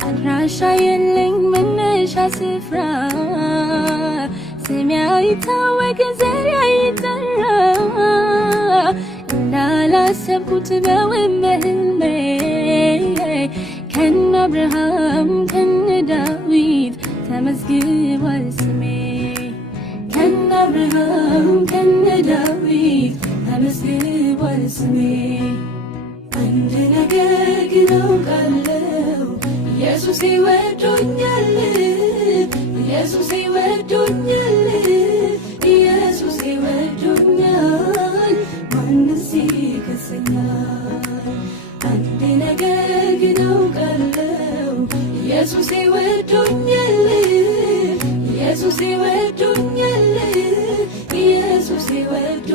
አድራሻ የለኝ መነሻ ስፍራ ስሜ አይታወቅ ዘሬ አይጠራ እንዳላሰብኩት በወንበህልሜ ከነ አብርሃም ከነ ዳዊት ተመዝግቧል ስሜ ከነ አብርሃም ከነ ዳዊት ተመዝግቧል ስሜ አንድ ነገር ግን አውቃለሁ ኢየሱስ ይወዶኛል ኢየሱስ ይወዶኛል ኢየሱስ ይወዶኛል ማንስ ይከሰኛል አንድ ነገር ግን አውቃለሁ ኢየሱስ ይወዶኛል ኢየሱስ ይወዶኛል ኢየሱስ ይወዶኛል